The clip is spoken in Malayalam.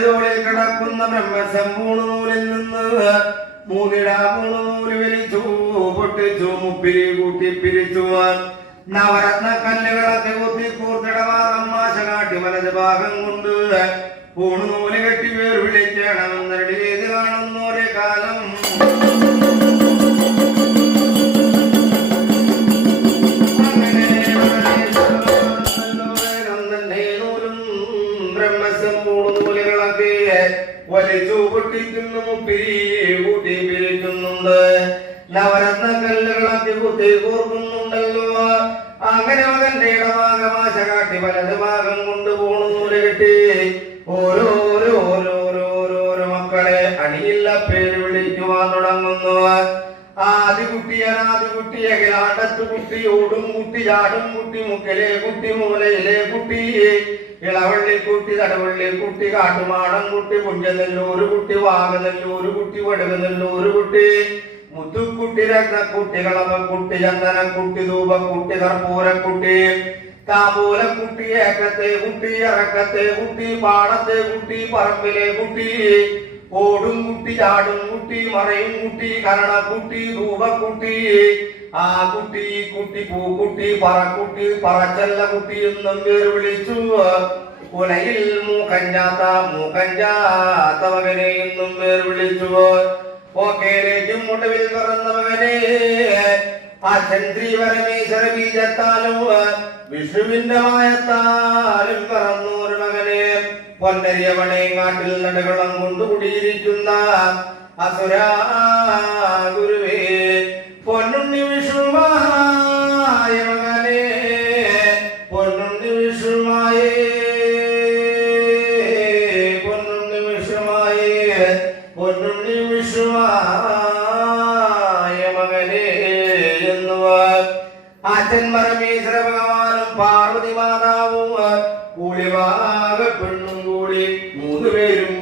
തോളിൽ കിടക്കുന്ന ബ്രഹ്മശംഭൂണൂലിൽ നിന്ന് മൂന്നിടാമൂണൂല് വലിച്ചു പൊട്ടിച്ചു മുപ്പിരി കൂട്ടി പിരിച്ചു നവരത്ന കല്ലുകളൊക്കെ കുത്തി കൂർത്തിടമാകം മാശ കാട്ടി വലത് ഭാഗം കൊണ്ട് പൂണുനൂല് കെട്ടി വേർ വിളിക്കണമെന്നടി ചെയ്ത് കാണുന്നൊരു കാലം വലിച്ചു പൊട്ടിക്കുന്നു മുപ്പിരി കൂട്ടി പിരിക്കുന്നുണ്ട് നവരത്ന കല്ലുകളൊക്കെ കുത്തി കോർക്കുന്നുണ്ടല്ലോ അങ്ങനെ മകന്റെ ഇടഭാഗമാശ കാട്ടി വലത് ഭാഗം കൊണ്ട് പൂണുനൂല് കെട്ടി ഓരോരോരോരോരോരോ മക്കളെ അണിയില്ല പേര് വിളിക്കുവാൻ തുടങ്ങുന്നു ആദികുട്ടി അനാദികുട്ടി അഖിലാണ്ടത്ത് കുട്ടി ഓടും കുട്ടി ചാടും കുട്ടി മുക്കലെ കുട്ടി മൂലയിലെ കുട്ടി ഇളവള്ളിക്കുട്ടി തടവള്ളിക്കുട്ടി കാട്ടുമാടം കുട്ടി കുഞ്ചനെല്ലൂര് കുട്ടി വാഗനെല്ലൂര് കുട്ടി വടുകനെല്ലൂര് കുട്ടി മുത്തുക്കുട്ടി രത്നക്കുട്ടി കളമക്കുട്ടി ചന്ദനക്കുട്ടി ധൂപക്കുട്ടി കർപ്പൂരക്കുട്ടി താമ്പൂലക്കുട്ടി ഏക്കത്തെ കുട്ടി ഇറക്കത്തെ കുട്ടി പാടത്തെ കുട്ടി പറമ്പിലെ കുട്ടി ഓടും കുട്ടി ചാടും കുട്ടി മറയും കുട്ടി കരണക്കുട്ടി ധൂപക്കുട്ടി ആ കുട്ടി കുട്ടി പൂക്കുട്ടി പറക്കുട്ടി പറച്ചല്ല കുട്ടി എന്നും പേര് വിളിച്ചു ഉലയിൽ മൂക്കഞ്ചാത്ത മകനെ എന്നും പേര് വിളിച്ചു ഓക്കേലേക്കും ഒടുവിൽ പിറന്ന മകനെ അച്ഛൻ ശ്രീപരമേശ്വര ബീജത്താലും വിഷ്ണുവിന്റെ മായത്താലും പിറന്നൊരു മകനെ പൊന്നരിയവണേങ്ങാട്ടിൽ നടുകളം കൊണ്ട് കുടിയിരിക്കുന്ന അസുരാ ഗുരുവേ പൊന്നുണ്ണി വിഷ്ണുമായ മകനെ പൊന്നുണ്ണി വിഷ്ണുമായേ പൊന്നുണ്ണി വിഷ്ണുമായേ പൊന്നുണ്ണി വിഷ്ണുമായ മകനെ എന്നുവ അച്ഛൻ പരമേശ്വര ഭഗവാനും പാർവതി മാതാവും കൂളിവാക പെണ്ണും കൂടി മൂന്നുപേരും